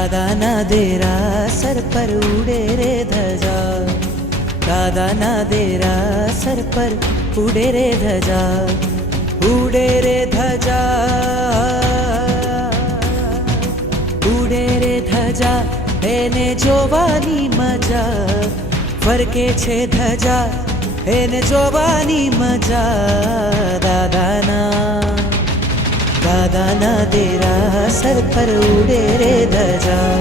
દાદાના દેરાસર પર ઉડે રે ધજા, દાદાના દેરાસર પર ઉડે રે ધજા, ઉડે રે ધજા, ઉડે રે ધજા, એને જોવાની મજા, ફરકે છે ધજા, એને જોવાની મજા. દાદાના દેરાસર પર ઉડે રે ધજા,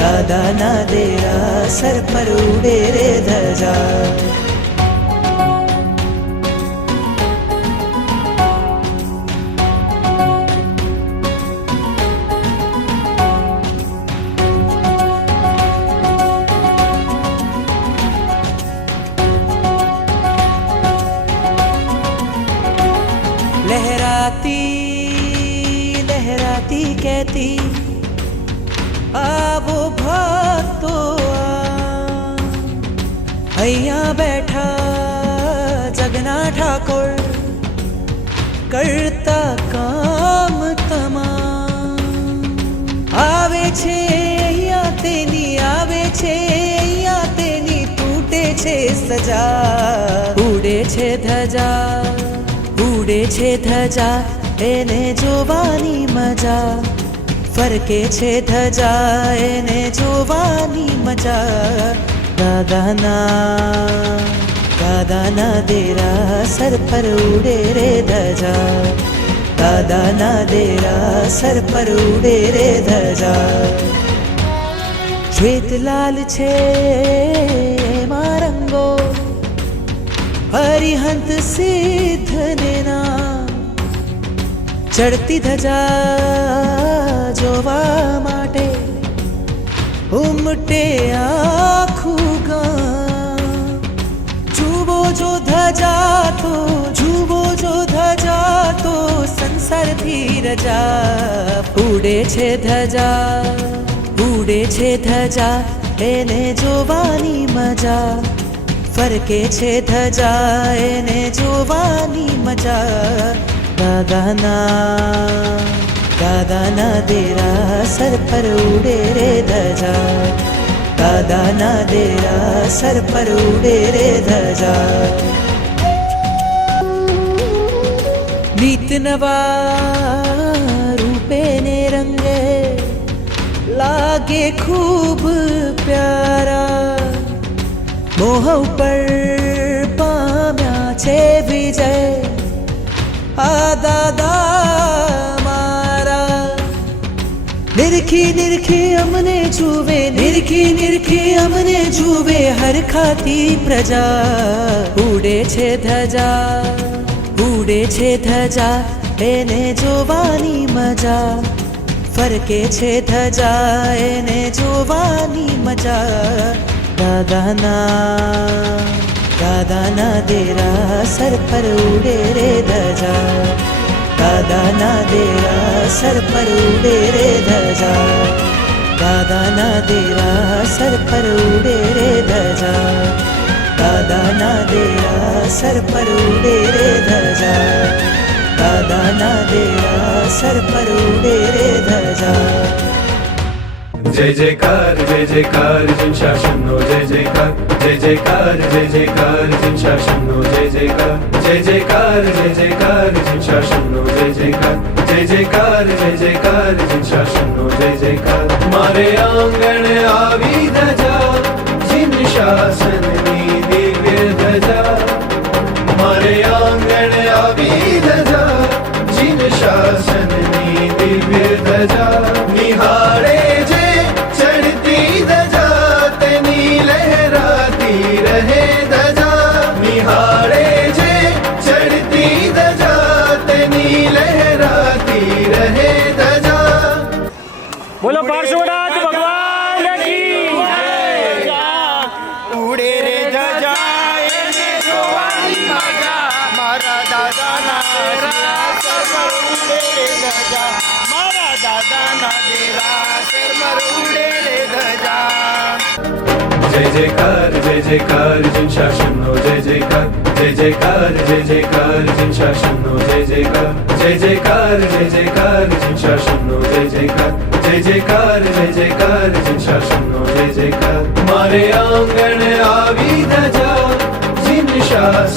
દાદાના દેરાસર પર ઉડે રે ધજા. लहराती लहराती कहती आवो भक्तो અહીંયા બેઠા જગના ઠાકોર કરતા કામ તમામ. આવે છે અહીંયા તેની, આવે છે અહીંયા તેની, તૂટે છે સજા. ઉડે છે ધજા, ઉડે છે ધજા, એને જોવાની મજા, ફરકે છે ધજા, એને જોવાની મજા. દાદાના દેરાસર પર ઉડે રે ધજા, દાદાના દેરાસર પર ઉડે રે ધજા. શ્વેત લાલ છે એમાં રંગો, હરિહંત સિદ્ધને નામ. ચડતી ધજા જોવા માટે ઉમટે આખું ગામ. જુઓ જો ધજા તો, જુઓ જો ધજા તો, સંસારથી રજા. ઉડે છે ધજા, ઉડે છે ધજા, એને જોવાની મજા, ફરકે છે ધજા, એને જોવાની મજા. દાદાના દેરાસર પર ઉડે રે ધજા, દાદાના દેરાસર પર ઉડે રે ધજા. નીત નવા રૂપે ને રંગે લાગે ખૂબ પ્યારા, મોહ ઉપર પામ્યા છે વિજય આ દાદા મારા. નિરખી નિરખી અમને જુએ, નિરખી નિરખી અમને જુએ હરખાતી પ્રજા. ઉડે છે ધજા, ઉડે છે ધજા, એને જોવાની મજા, ફરકે છે ધજા, એને જોવાની મજા. દાદાના દેરાસર પર ઉડે રે ધજા, દાદાના દેરાસર પર ઉડે રે ધજા, દાદાના દેરાસર પર ઉડે રે ધજા, દાદાના દેરાસર પર ઉડે રે ધજા, દાદાના દેરાસર પર ઉડે રે ધજા. जय जयकार जिन शासनो जय जयकार, जय जयकार जिन शासनो जय जयकार, जय जयकार जिन शासनो जय जयकार, जय जयकार जिन शासनो जय जयकार. मारे आंगण आवी धजा, जिन शासननी दिव्य धजा. मारे आंगण आवी धजा, जिन शासननी दिव्य धजा. निहारे रहे धजा, निहारे जे चढ़ती धजा, तेनी लहराती रहे धजा. बोलो पार्श्वनाथ भगवान की उड़े रे धजा, એને જોવાની મજા, મારા દાદાના દેરાસર પર ઉડે રે ધજા, મારા દાદાના દેરાસર પર ઉડે રે ધજા. जय जयकार जिन शासनो जय जयकार जय जयकार जिन शासनो जय जयकार जिन शासनो जय जयकार जिन शासनो जय जयकार मारे आंगण आवी धजा जिन शासन